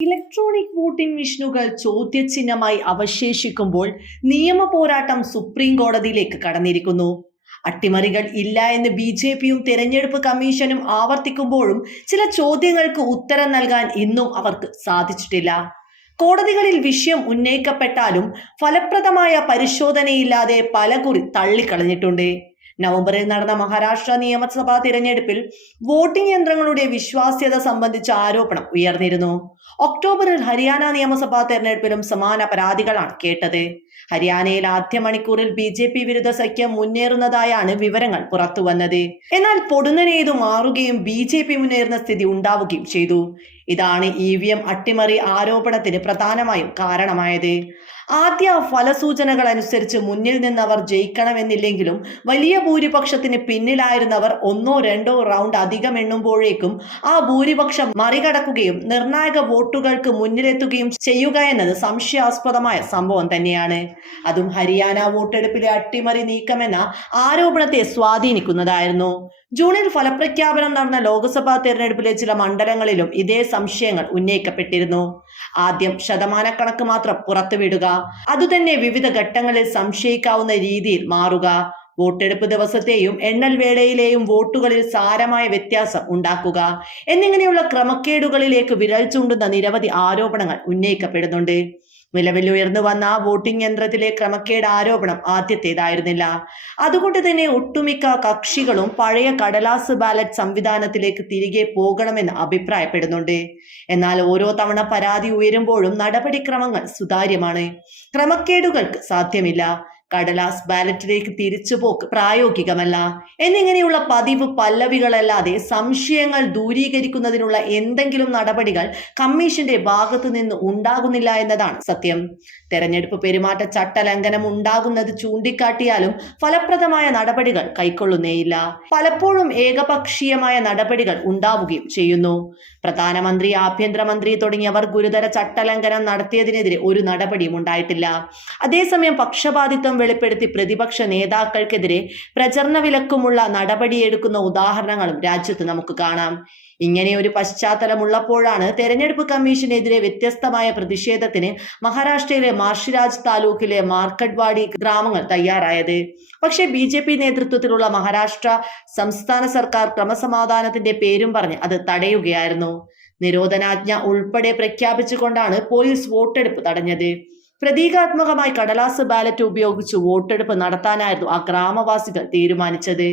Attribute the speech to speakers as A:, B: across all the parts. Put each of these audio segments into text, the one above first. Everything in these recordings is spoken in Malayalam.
A: ഇലക്ട്രോണിക് വോട്ടിംഗ് മെഷീനുകൾ ചോദ്യചിഹ്നമായി അവശേഷിക്കുമ്പോൾ നിയമ പോരാട്ടം സുപ്രീം കോടതിയിലേക്ക് കടന്നിരിക്കുന്നു. അട്ടിമറികൾ ഇല്ല എന്ന് ബി ജെ പിയും തെരഞ്ഞെടുപ്പ് കമ്മീഷനും ആവർത്തിക്കുമ്പോഴും ചില ചോദ്യങ്ങൾക്ക് ഉത്തരം നൽകാൻ ഇന്നും അവർക്ക് സാധിച്ചിട്ടില്ല. കോടതികളിൽ വിഷയം ഉന്നയിക്കപ്പെട്ടാലും ഫലപ്രദമായ പരിശോധനയില്ലാതെ പലകുറി തള്ളിക്കളഞ്ഞിട്ടുണ്ട്. നവംബറിൽ നടന്ന മഹാരാഷ്ട്ര നിയമസഭാ തിരഞ്ഞെടുപ്പിൽ വോട്ടിംഗ് യന്ത്രങ്ങളുടെ വിശ്വാസ്യത സംബന്ധിച്ച ആരോപണം ഉയർന്നിരുന്നു. ഒക്ടോബറിൽ ഹരിയാന നിയമസഭാ തെരഞ്ഞെടുപ്പിലും സമാന പരാതികളാണ് കേട്ടത്. ഹരിയാനയിൽ ആദ്യ മണിക്കൂറിൽ ബി ജെ പി വിരുദ്ധ സഖ്യം മുന്നേറുന്നതായാണ് വിവരങ്ങൾ പുറത്തുവന്നത് എന്നാൽ പൊടുന്നനേതു മാറുകയും ബി ജെ പി മുന്നേറുന്ന സ്ഥിതി ഉണ്ടാവുകയും ചെയ്തു. ഇതാണ് ഇ വി എം അട്ടിമറി ആരോപണത്തിന് പ്രധാനമായും കാരണമായത്. ആദ്യ ഫലസൂചനകൾ അനുസരിച്ച് മുന്നിൽ നിന്നവർ ജയിക്കണമെന്നില്ലെങ്കിലും വലിയ ഭൂരിപക്ഷത്തിന് പിന്നിലായിരുന്നവർ ഒന്നോ രണ്ടോ റൗണ്ട് അധികം എണ്ണുമ്പോഴേക്കും ആ ഭൂരിപക്ഷം മറികടക്കുകയും നിർണായക വോട്ടുകൾക്ക് മുന്നിലെത്തുകയും ചെയ്യുക എന്നത് സംശയാസ്പദമായ സംഭവം തന്നെയാണ്. അതും ഹരിയാന വോട്ടെടുപ്പിലെ അട്ടിമറി നീക്കമെന്ന ആരോപണത്തെ സ്വാധീനിക്കുന്നതായിരുന്നു. ജൂണിൽ ഫലപ്രഖ്യാപനം നടന്ന ലോക്സഭാ തെരഞ്ഞെടുപ്പിലെ ചില മണ്ഡലങ്ങളിലും ഇതേ സംശയങ്ങൾ ഉന്നയിക്കപ്പെട്ടിരുന്നു. ആദ്യം ശതമാനക്കണക്ക് മാത്രം പുറത്തുവിടുക അതുതന്നെ വിവിധ ഘട്ടങ്ങളിൽ സംശയിക്കാവുന്ന രീതിയിൽ മാറുക. വോട്ടെടുപ്പ് ദിവസത്തെയും എണ്ണൽ വേളയിലെയും വോട്ടുകളിൽ സാരമായ വ്യത്യാസം ഉണ്ടാക്കുക. എന്നിങ്ങനെയുള്ള ക്രമക്കേടുകളിലേക്ക് വിരൽ ചൂണ്ടുന്ന നിരവധി ആരോപണങ്ങൾ ഉന്നയിക്കപ്പെടുന്നുണ്ട്. നിലവിൽ ഉയർന്നു വന്ന വോട്ടിംഗ് യന്ത്രത്തിലെ ക്രമക്കേട് ആരോപണം ആദ്യത്തേതായിരുന്നില്ല. അതുകൊണ്ട് തന്നെ ഒട്ടുമിക്ക കക്ഷികളും പഴയ കടലാസ് ബാലറ്റ് സംവിധാനത്തിലേക്ക് തിരികെ പോകണമെന്ന് അഭിപ്രായപ്പെടുന്നുണ്ട്. എന്നാൽ ഓരോ തവണ പരാതി ഉയരുമ്പോഴും നടപടിക്രമങ്ങൾ സുതാര്യമാണ്. ക്രമക്കേടുകൾക്ക് സാധ്യമില്ല. കടലാസ് ബാലറ്റിലേക്ക് തിരിച്ചു പോക്ക് പ്രായോഗികമല്ല. എന്നിങ്ങനെയുള്ള പതിവ് പല്ലവികളല്ലാതെ സംശയങ്ങൾ ദൂരീകരിക്കുന്നതിനുള്ള എന്തെങ്കിലും നടപടികൾ കമ്മീഷന്റെ ഭാഗത്തു നിന്ന് ഉണ്ടാകുന്നില്ല എന്നതാണ് സത്യം. തെരഞ്ഞെടുപ്പ് പെരുമാറ്റ ചട്ടലംഘനം ഉണ്ടാകുന്നത് ചൂണ്ടിക്കാട്ടിയാലും ഫലപ്രദമായ നടപടികൾ കൈക്കൊള്ളുന്നേയില്ല. പലപ്പോഴും ഏകപക്ഷീയമായ നടപടികൾ ഉണ്ടാവുകയും ചെയ്യുന്നു. പ്രധാനമന്ത്രി ആഭ്യന്തരമന്ത്രി തുടങ്ങിയവർ ഗുരുതര ചട്ടലംഘനം നടത്തിയതിനെതിരെ ഒരു നടപടിയും ഉണ്ടായിട്ടില്ല. അതേസമയം പക്ഷപാതിത്വം വെളിപ്പെടുത്തി പ്രതിപക്ഷ നേതാക്കൾക്കെതിരെ പ്രചരണ വിലക്കുമുള്ള നടപടിയെടുക്കുന്ന ഉദാഹരണങ്ങളും രാജ്യത്ത് നമുക്ക് കാണാം. ഇങ്ങനെ ഒരു പശ്ചാത്തലമുള്ളപ്പോഴാണ് തെരഞ്ഞെടുപ്പ് കമ്മീഷനെതിരെ വ്യത്യസ്തമായ പ്രതിഷേധത്തിന് മഹാരാഷ്ട്രയിലെ മാർഷിരാജ് താലൂക്കിലെ മാർക്കഡ്വാടി ഗ്രാമങ്ങൾ തയ്യാറായത്. പക്ഷേ ബി ജെ പി നേതൃത്വത്തിലുള്ള മഹാരാഷ്ട്ര സംസ്ഥാന സർക്കാർ ക്രമസമാധാനത്തിന്റെ പേരും പറഞ്ഞ് അത് തടയുകയായിരുന്നു. നിരോധനാജ്ഞ ഉൾപ്പെടെ പ്രഖ്യാപിച്ചുകൊണ്ടാണ് പോലീസ് വോട്ടെടുപ്പ് തടഞ്ഞത്. പ്രതീകാത്മകമായി കടലാസ് ബാലറ്റ് ഉപയോഗിച്ച് വോട്ടെടുപ്പ് നടത്താനായിരുന്നു ആ ഗ്രാമവാസികൾ തീരുമാനിച്ചത്.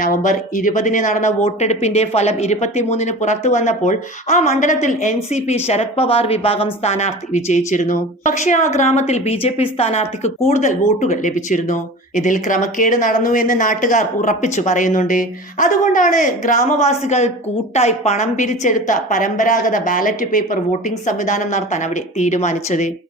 A: നവംബർ ഇരുപതിന് നടന്ന വോട്ടെടുപ്പിന്റെ ഫലം ഇരുപത്തിമൂന്നിന് പുറത്തു വന്നപ്പോൾ ആ മണ്ഡലത്തിൽ N C P Sharad Pawar വിഭാഗം സ്ഥാനാർത്ഥി വിജയിച്ചിരുന്നു. പക്ഷേ ആ ഗ്രാമത്തിൽ ബി ജെ പി സ്ഥാനാർത്ഥിക്ക് കൂടുതൽ വോട്ടുകൾ ലഭിച്ചിരുന്നു. ഇതിൽ ക്രമക്കേട് നടന്നു എന്ന് നാട്ടുകാർ ഉറപ്പിച്ചു പറയുന്നുണ്ട്. അതുകൊണ്ടാണ് ഗ്രാമവാസികൾ കൂട്ടായി പണം പിരിച്ചെടുത്ത പരമ്പരാഗത ബാലറ്റ് പേപ്പർ വോട്ടിംഗ് സംവിധാനം നടത്താൻ അവിടെ തീരുമാനിച്ചത്.